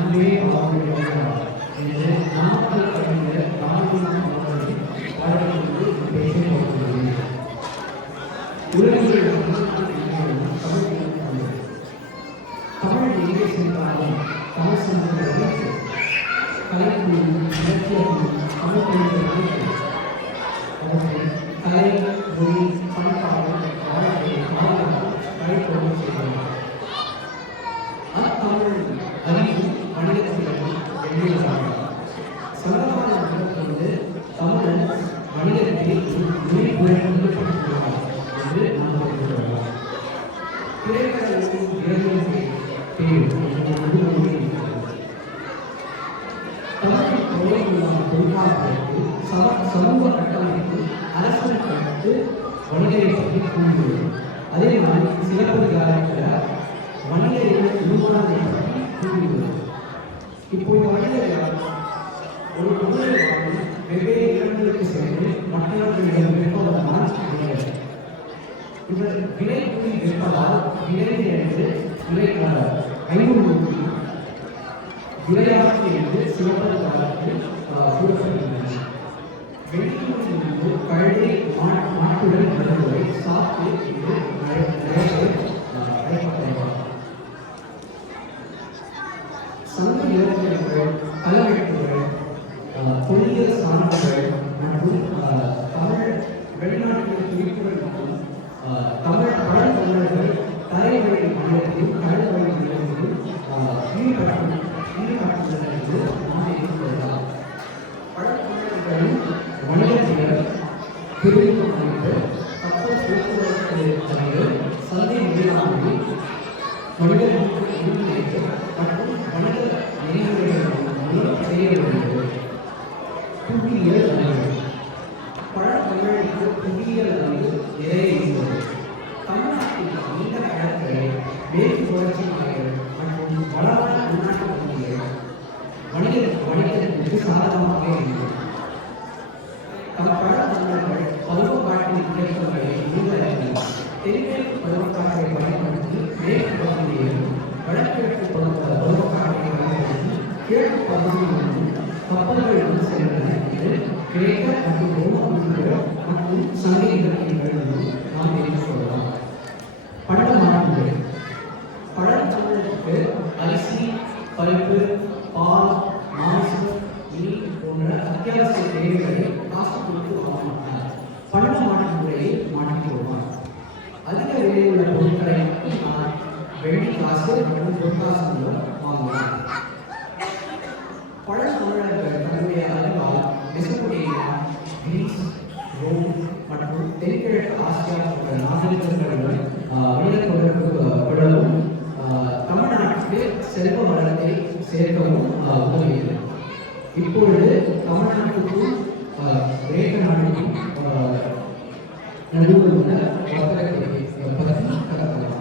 அன்பே வாழ்வுகிறார் என்று நாமக்கல் கவிஞர் ராமலிங்கம் அவர்களை பாடல்களுக்கு பேச போகிறேன். உலகில் தமிழ் எங்கே சென்றாலும் தமிழ் சென்றவர்களுக்கு கலைக்கும் இலக்கியமும் தமிழ் அவர்கள் கலை மொழி பண்பாடு வாழ்க்கை கலைப்பொருள் செய்வார்கள். அத்தமிழ் அறிவும் வணிகத்திலும் எழுதுகிறார்கள். சமகால உலகத்திலிருந்து தமிழன் வணிகத்தை மொழி உயர்ந்துள்ளார் என்று நாம் கூறுகிறோம். திரைக்கடலும் இரண்டும் தமிழ் மொழியிலான தொழிலாளர்களுக்கு சமூக கட்டமைப்பு அரசியல் கருத்து வணிகரை பற்றி கூறுகிறது. அதே மாதிரி சிலப்பதிகாரத்தில் வணிகர்கள் உருவானதை பற்றி கூறுகிறது. இப்போ இந்த வணிகர்கள் ஒரு பொருளை வெவ்வேறு இடங்களுக்கு சென்று மற்றவர்களிடம் விற்பவர்தான் வணிகர்கள். இவர் விலை கூறி விற்பதால் விரைந்து என்று ஐநூறு விளையாட்டு என்று சிலப்பதிகாரத்தில் கூறப்படுகின்றன. வெளியூரிலிருந்து கழுதை மாட்டுடன் வருவதை சாத்து என்று அழைக்கப்படுகிறது. சங்க இலக்கியங்கள், கலவெட்டுகள், பொறியியல் சான்றுகள் மற்றும் தமிழ் வெளிநாட்டு குறிப்புகள் மற்றும் தமிழ் பழந்தமிழர்கள் தலைவழி மண்டலத்திலும் கடல்வழி மண்டலத்திலும் ஈடுபட்டுள்ளனர் என்று நாம் எதிர்கொள்ளலாம். பழந்தமிழர்களின் வணிகத்தினர் பிரிவு அமைப்பு, கப்பல் போக்குவரத்து பணிகள், சந்தை மேலாண்மை, வணிக உரிமைகள் மற்றும் வணிக நெறிமுறைகள் மூலம் செய்யப்படுகிறது. புவியியல் அறிவு. பழந்தமிழருக்கு புவியியல் அறிவு நிறைய இருந்தது. தமிழ்நாட்டில் நீண்ட கடற்கரை, மேற்கு தொடர்ச்சி மலைகள் மற்றும் வளமான உள்நாட்டு பகுதிகள் வணிகத்திற்கு சாதகமாக இருந்தது. பழந்தமிழர்கள் பருவக்காட்டில் கிடைப்பவர்களை உருவாக்கினர். தென்மேற்கு பருவக்காட்டை பயன்படுத்தி மேற்கு பகுதியிலும் வடகிழக்கு பருவக்காட்டை பயன்படுத்தி கிழக்கு பகுதியிலும் கப்பல்களுடன் சென்றனர் என்று கிரேக்க மற்றும் ரோம மொழிகள் மற்றும் சங்க இலக்கியங்களிலும் நாம் தெரிந்து கொள்ளலாம். பண்ட மாற்றுமுறை. பழந்தமிழருக்கு அரிசி, பருப்பு, பால், மாசு, மீன் போன்ற அத்தியாவசிய தேவைகளை காசு கொடுத்து வாங்க மாட்டார். பண்ட மாற்றுமுறையை மாற்றிக் கொள்வார். அதிக விலையுள்ள பொருட்களை நான் வெள்ளி காசு மற்றும் பொற்காசு மூலம் வாங்குவார். பழந்தமிழர்கள் தன்னுடைய அறிவால் மெசபடோமியா, கிரீஸ், ரோம் மற்றும் தென்கிழக்கு ஆசியா போன்ற நாகரிகங்களுடன் வணிக தொடர்புகளும் தமிழ்நாட்டுக்கு செல்வ வளத்தை சேர்க்கவும் உதவியது. இப்பொழுது தமிழ்நாட்டுக்கும் கிரேக்க நாட்டுக்கும் நடுவில் உள்ள வர்த்தகத்தை பற்றி கலக்கலாம்.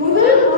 முதல்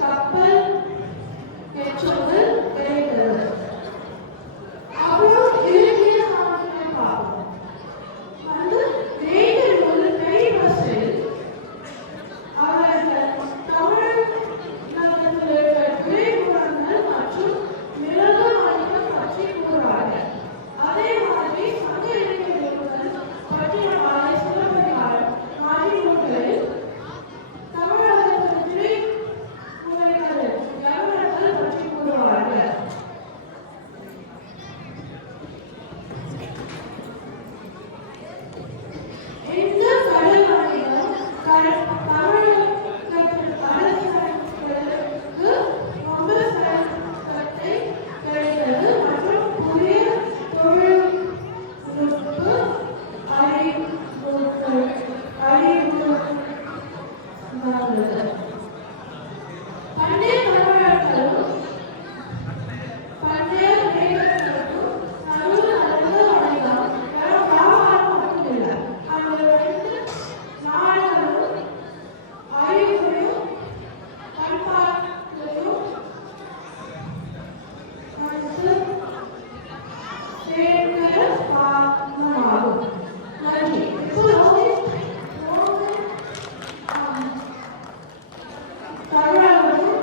கப்பல் பெற்றோர்கள் கிடைத்தது. அப்புறம் இலக்கிய சான்றுகளை பார்ப்போம். வந்து கிரேக்க நூல் பெரிபஸில் அவர்கள் தமிழகத்தில் இருக்கிற துறைமுகங்கள் மற்றும் மிளகு வணிகம் பற்றி கூறுவார்கள். அதே மாதிரி சங்க இலக்கிய நூல்கள் பட்டினப்பாலை, சிலப்பதிகாரம் ஆகிய நூல்களில் தமிழகத்தில் துறைமுகங்கள் கவர்னர்கள் பற்றி கூறுவார்கள். இந்த கடல் வணிகம் தமிழகத்தில் அரசர்களுக்கு ரொம்ப செல்வத்தை கிடைத்தது மற்றும் புதிய தொழில்நுட்ப அறிவுறுத்தல் பண்டைய தமிழர்களும் பண்டைய கிரேக்கர்களுக்கும் நடுவில் நடந்த வணிகம் வெறும் வியாபாரம் மட்டுமில்லை. அந்த ரெண்டு நாடுகளும் அறிவையும் பண்பாட்டையும் சேர்க்கிற காரணமாகும். நன்றி. இப்போ தமிழகத்தில்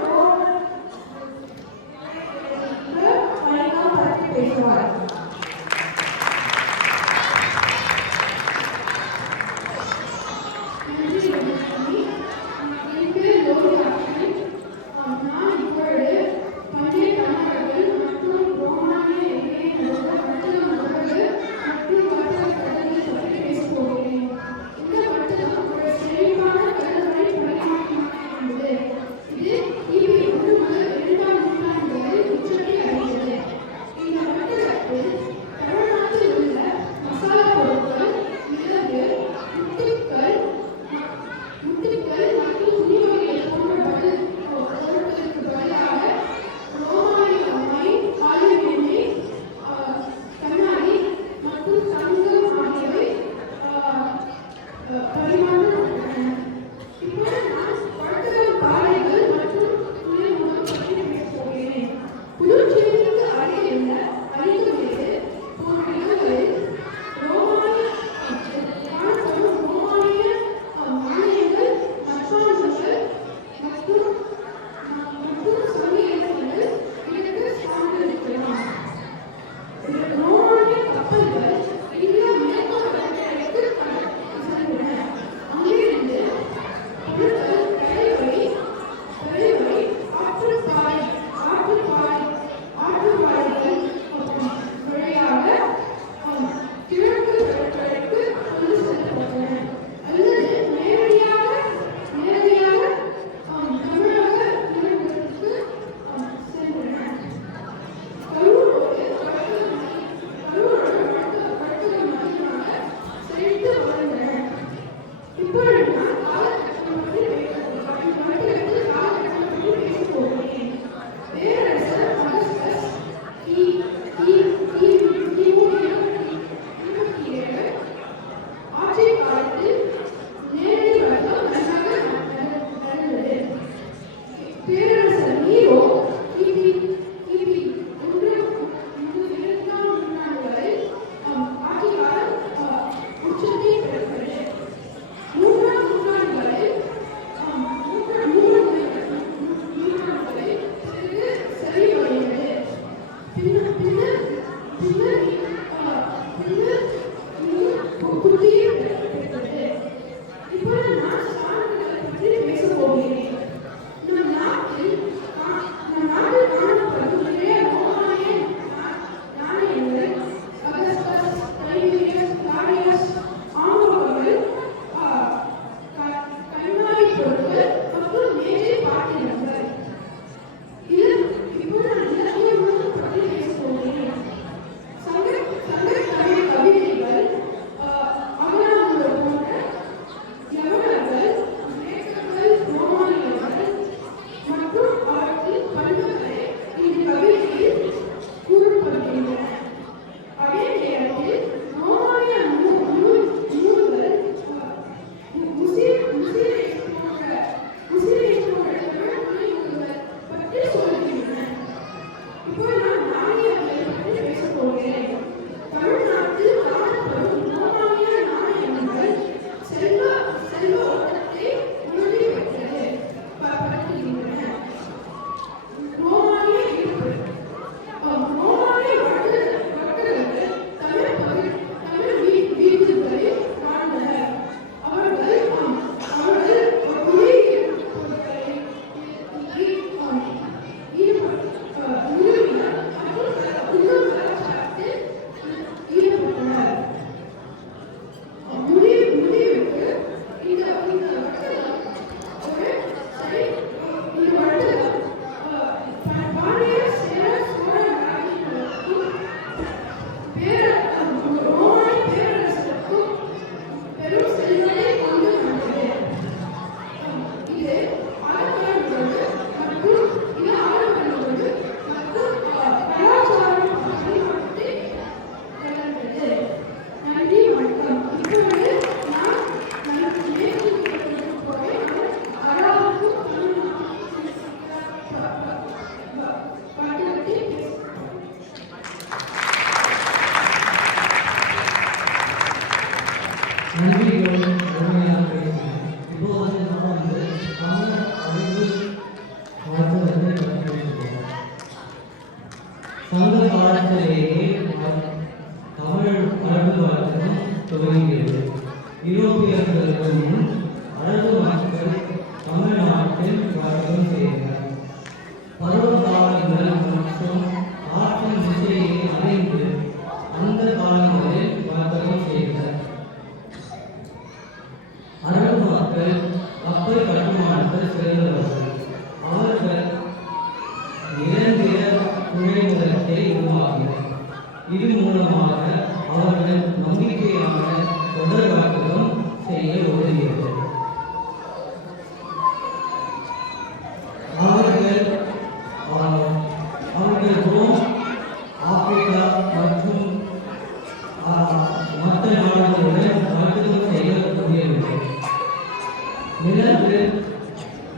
சங்க காலத்திலேயே தமிழ் அரபு வர்த்தகம் துவங்கியது. யூரோப்பியர்களுக்கு முன் அரபு மக்கள் தமிழ்நாட்டில் வர்த்தகம் செய்தனர். பருவகாலங்கள் மற்றும் ஆற்றின் திசையை அறிந்து அந்த காலங்களில் வர்த்தகம் செய்தனர். அரபு மக்கள் கப்பல் கட்டுமானத்தில் சிறந்தவர்கள். அவர்கள் நிரந்தர துறைமுகத்தை உருவாக்கினர். இது மூலமாக அவர்கள் நம்பிக்கையான தொடர் வர்த்தகம் செய்ய உதவியது. அவர்கள் ரோம், ஆப்பிரிக்கா மற்றும் மற்ற நாடுகளுடன் வர்த்தகம் செய்ய முடியவில்லை. மிளகு,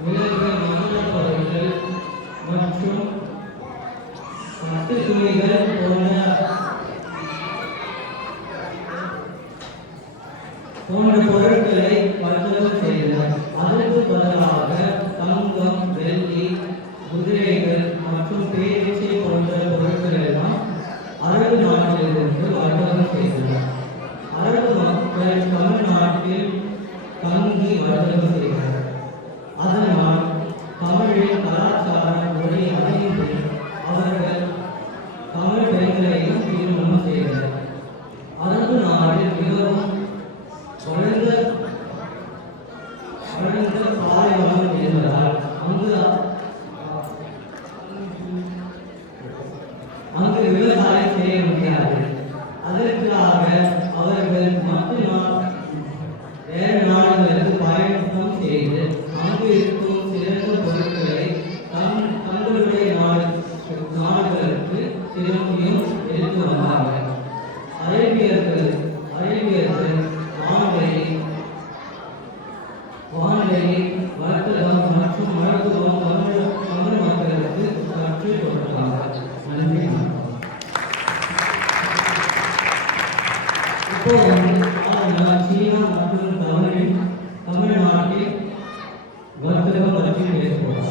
மசாலாப்பொருட்கள் மற்றும் பட்டு துணிகள் போன்ற பொருட்களை வர்த்தகம் செய்தனர். அதற்கு பதிலாக தங்கம், வெள்ளி, குதிரைகள் மற்றும் பேரீச்சை போன்ற பொருட்கள் எல்லாம் அரபு நாட்டிலிருந்து வர்த்தகம் செய்தனர். அரபு மக்கள் தமிழ்நாட்டில் தங்கி வர்த்தகம் செய்தனர். அதனால் தமிழின் கலாச்சார மொழி அறிந்து அவர்கள் தமிழ் பெண்களையும் திருமணம் செய்தனர். அரபு நாடு மிகவும் வளர்ந்த பாலைவனம் என்பதால் அங்கு விவசாயம் செய்ய முடியாது. அதற்காக அவர்கள் வேறு நாடுகளுக்கு பயணம் செய்து அங்கு இருக்கும் சிறந்த பொருட்களை தங்களுடைய நாடுகளுக்கு திரும்பியும் எடுத்து வந்தார்கள். அரேபியர்கள் வானிலை, வர்த்தகம் மற்றும் மருத்துவம் தமிழ் மக்களுக்கு கற்றுக் கொடுத்தார்கள். நன்றி. இப்போ சீனா மற்றும் தமிழ்நாட்டில் வர்த்தகம் பற்றி பேசப்போம்.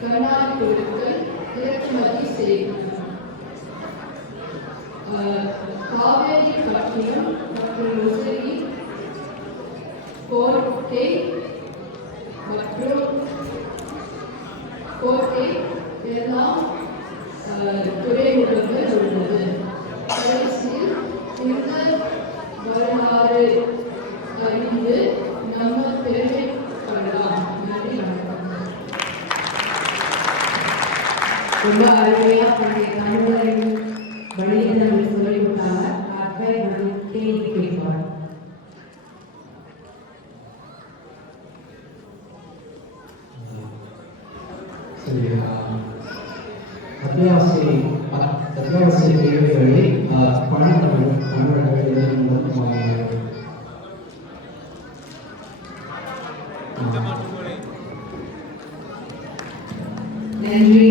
கண்ணாடி பொருட்கள் இறக்குமதி செய்யும். காவேரி பட்டினம் மற்றும் முசிறி கோட்டை மற்றும் கோட்டை எல்லாம் துறைமுகங்கள் உள்ளது. கடைசியில் இந்த வரலாறு அறிந்து நம்ம பெருமைப்படலாம். நன்றி, வணக்கம். ரொம்ப அருமையாக பண்டைய தமிழரின் வழியை நம்ம சொல்லி கொடுத்தாங்க. அப்போ நான் கேள்வி கேட்பார். சரி, அத்தியாவசிய தேவைகளை தமிழர்கள் எழுதும் மூலம் வாங்கினார்கள். நன்றி.